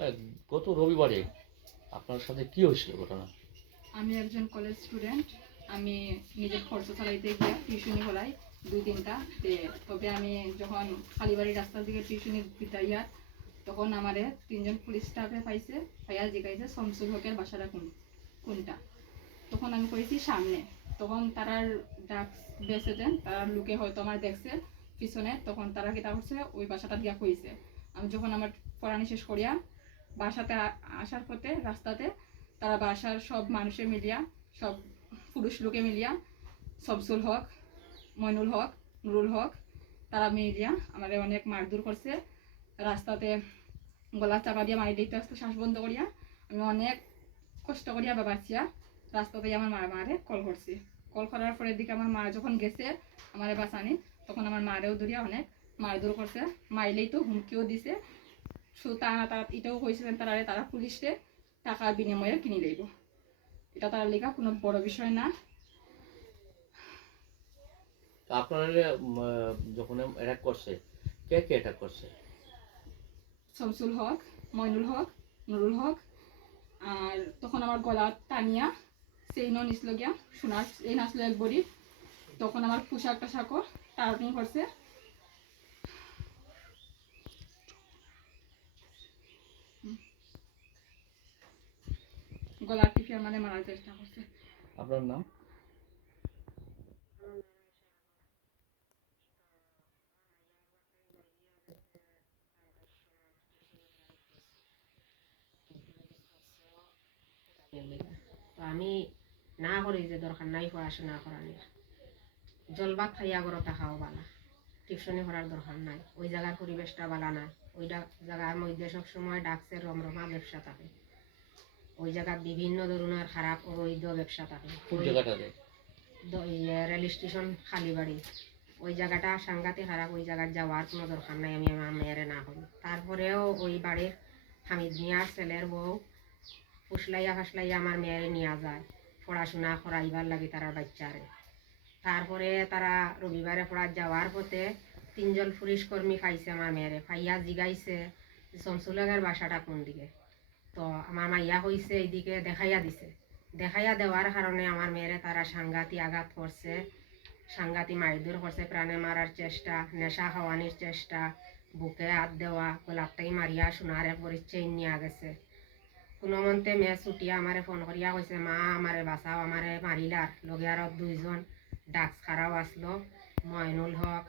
আহ, গত রবিবারে আপনার সাথে কি হয়েছিল ঘটনা? আমি একজন কলেজ স্টুডেন্ট। আমি নিজের খরচ চালাইতে গিয়ে টিউশনি হলাই 2-3টা। তবে আমি যখন খালিবাড়ির রাস্তার দিকে টিউশনি বিতাইয়া তখন আমারে 3জন পুলিশ স্টাফে পাইছে, পাইয়া জিজ্ঞাসা শামসুল হকের বাসাটা কোনটা। তখন আমি কইছি সামনে। তখন তারার ডাক বেঁচে দেন, তারার লোকে হয়তো আমার দেখছে পিছনে, তখন তারা কিতা করছে ওই বাসাটা দিয়া কইছে। আমি যখন আমার পড়ানি শেষ করিয়া বাসাতে আসার পথে রাস্তাতে তারা বাসার সব মানুষে মিলিয়া, সব পুরুষ লোকে মিলিয়া শামসুল হক, মইনুল হক, নুরুল হক তারা মিলিয়া আমাদের অনেক মারধর করছে। রাস্তাতে গলা চাপা দিয়ে মারি দিতে আসতে শ্বাস বন্ধ করিয়া আমি অনেক কষ্ট করিয়া বাবাচ্ছিয়া রাস্তাতে আমার মারে কল করছি। কল করার পরের দিকে আমার মা যখন গেছে আমারে বাঁচানি, তখন আমার মারেও ধরিয়া অনেক মারধর করছে। মাইলেই তো হুমকিও দিছে। শুধু তারা এটাও কইছিলেন তারা পুলিশে টাকার বিনিময়ে কিনে লইব। এটা তার লেখা কোনো বড় বিষয় না। তো আপনার যখন অ্যাটাক করছে, কে কে অ্যাটাক করছে? শামসুল হক, মইনুল হক, নুরুল হক। আর তখন আমার গলা টানিয়া সেইনও নিছিল গিয়া সোনার এই নাচলো এক বড়ি। তখন আমার পোশাক টাশাকও টার্নিং করছে। গলা টিপিয়ার মানে মারার চেষ্টা করছে। আপনার নাম? তো আমি না করি যে দরকার নাই পড়াশোনা করানোর, জলবাগ খাইয়া গরতা খাওয়া বালা, টিউশনি করার দরকার নাই। ওই জায়গার পরিবেশটা বালা নাই। ওই জায়গার মধ্যে সবসময় ডাকসের রমরমা ব্যবসা থাকে। ওই জায়গার বিভিন্ন ধরনের খারাপ অবৈধ ব্যবসা থাকে। কোন জায়গাটাতে? রেল স্টেশন খালিবাড়ি, ওই জায়গাটা সাংঘাতিক খারাপ। ওই জায়গায় যাওয়ার কোনো দরকার নাই, আমি আমার মেয়েরে না করি। তারপরেও ওই বাড়ির হামিদ মিয়ার ছেলের বউ ফুসলাইয়া ফাসলাইয়া আমার মেয়েরে নিয়ে যায় পড়াশোনা করাইবার লাগে তার বাচ্চারে। তারপরে তারা রবিবারে পড়া যাওয়ার পথে 3জন পুলিশ কর্মী পাইছে আমার মেয়েরে, পাইয়া জিগাইছে শামসুলের বাসাটা কোন দিকে। তো আমার মাইয়া হইছে এইদিকে দেখাইয়া দিছে। দেখাইয়া দেওয়ার কারণে আমার মেয়েরে তারা সাংঘাতি আঘাত করছে, সাংঘাতি মারধর করছে, প্রাণে মারার চেষ্টা, নেশা খাওয়ানির চেষ্টা, বুকে হাত দেওয়া, গোলাপটাই মারিয়া সোনার এক বড়ি চেইন নিয়ে গেছে। কোনো মন্তে মেয়ে ছুটিয়া আমারে ফোন করিয়া কইছে, মা আমারে বাঁচাও, আমারে মারিলার। লগে আরো 2জন ডাক্স খারাও আসলো, ময়নুল হক,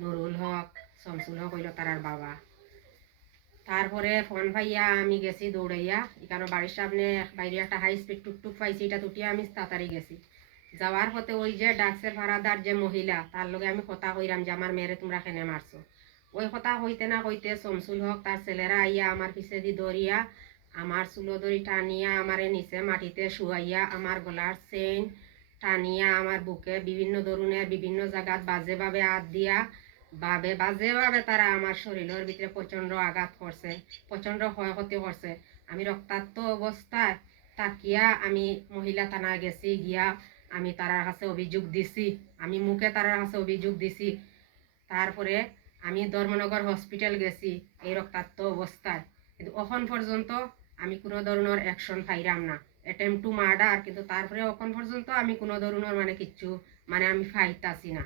নুরুল হক, শামসুল হক হইল তারার বাবা। তারপরে ফোন পাইয়া আমি গেছি দৌড়াইয়া, এখানে বাড়ির সামনে বাইরে একটা হাই স্পিড টুকটুক পাইছি, এটা তুটিয়া আমি তাড়াতাড়ি গেছি। যাওয়ার পথে ওই যে ডাক্সের ভাড়াদার যে মহিলা, তার লগে আমি কথা কইরাম যে আমার মেয়েরে তোমরা কেনে মারছো। ওই কথা হইতে না হইতে শামসুল হক তার ছেলেরা আইয়া আমার পিছে দি দৌড়িয়া আমার চুলো দড়ি টানিয়া আমারে নিচে মাটিতে শুয়াইয়া আমার গলার চেইন টানিয়া আমার বুকে বিভিন্ন ধরনের বিভিন্ন জায়গাত বাজেভাবে হাত দিয়া বাজেভাবে তারা আমার শরীরের ভিতরে প্রচণ্ড আঘাত করছে, প্রচণ্ড ক্ষয়ক্ষতি করছে। আমি রক্তাক্ত অবস্থায় তাকিয়া আমি মহিলা থানায় গেছি, গিয়া আমি তারার কাছে অভিযোগ দিছি, আমি মুখে তারার কাছে অভিযোগ দিছি। তারপরে আমি ধর্মনগর হসপিটাল গেছি এই রক্তাক্ত অবস্থায়, কিন্তু এখন পর্যন্ত আমি কোনো ধরনের অ্যাকশন পাইরাম না। অ্যাটেম্প টু মার্ডার, কিন্তু তারপরে এখন পর্যন্ত আমি কোনো ধরনের মানে কিচ্ছু মানে আমি পাইতাছি না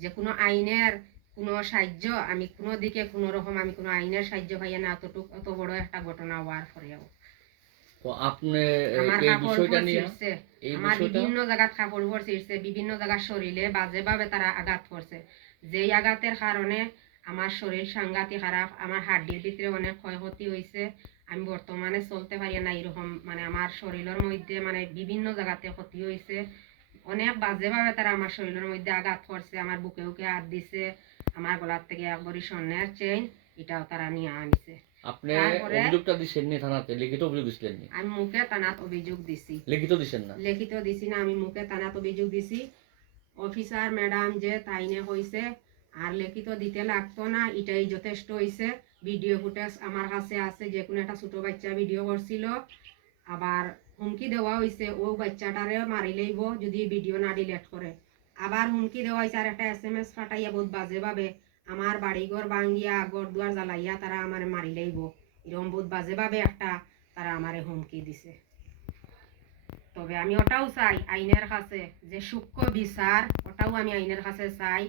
যে কোনো আইনের কোনো সাহায্য। আমি কোনো দিকে কোনো রকম আমি কোনো আইনের সাহায্য পাই না, অত বড় একটা ঘটনা হওয়ার পরেও। তো আপনি আমার এই কাপড় বিষয়টা উপর নিয়ে ছিঁড়ছে, এই আমার বিষয়টা বিভিন্ন জায়গায় কাপড় উপর ছিঁড়ছে, বিভিন্ন জায়গার শরীরে বাজেভাবে তারা আঘাত করছে। যেই আঘাতের কারণে আমার শরীর সাংঘাতিক খারাপ, আমার হাড্ডির ভিতরে অনেক ক্ষয়ক্ষতি হয়েছে। আমি বর্তমানে চলতে পারি না, এরকম মানে আমার শরীরের মধ্যে মানে বিভিন্ন জায়গাতে ক্ষতি হয়েছে। অনেক বাজেভাবে তারা আমার শরীরের মধ্যে আঘাত করছে, আমার বুকে বুকে হাত দিছে, আমার গলার থেকে একবারই স্বর্ণের চেইন এটাও তারা নিয়ে আনিছে। আপনি তারপরে অভিযোগটা দিচ্ছেন নি থানাতে? লিখিত অভিযোগ দিছিলেন নি? আমি মুখে থানাত অভিযোগ দিছি। লিখিত দিছেন না? লিখিত দিছি না, আমি মুখে থানাত অভিযোগ দিছি। অফিসার ম্যাডাম যে তাইনে হয়েছে আর লিখিত দিতে লাগতো না, এটাই যথেষ্ট হয়েছে। ভিডিও ফুটেজ আমার কাছে আছে, যে কোনো একটা ছোটো বাচ্চা ভিডিও করছিল। আবার হুমকি দেওয়া হয়েছে ও বাচ্চাটারে মারি লইব যদি ভিডিও না ডিলেট করে। আবার হুমকি দেওয়া হয়েছে আর একটা SMS ফাটাইয়া বহুত বাজেভাবে আমার বাড়িঘর ভাঙ্গিয়া ঘর দুয়ার জ্বালাইয়া তারা আমার মারি লইব। এরকম বহুত বাজেভাবে একটা তারা আমারে হুমকি দিছে। তবে আমি ওটাও চাই আইনের কাছে যে সূক্ষ্ম বিচার, ওটাও আমি আইনের কাছে চাই।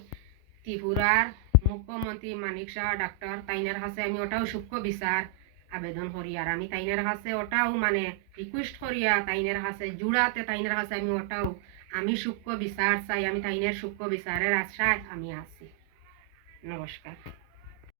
ত্রিপুরার মুখ্যমন্ত্রী মানিক শাহ ডাক্তার তাইনের কাছে আমি ওটাও সূক্ষ্ম বিচার আবেদন করি। আর আমি তাইনের কাছে ওটাও মানে রিকোয়েস্ট করিয়া তাইনের কাছে জুড়াতে তাইনের কাছে আমি ওটাও আমি সূক্ষ্ম বিচার চাই। আমি তাইনের সূক্ষ্ম বিচারের আশায় আমি আছি। নমস্কার।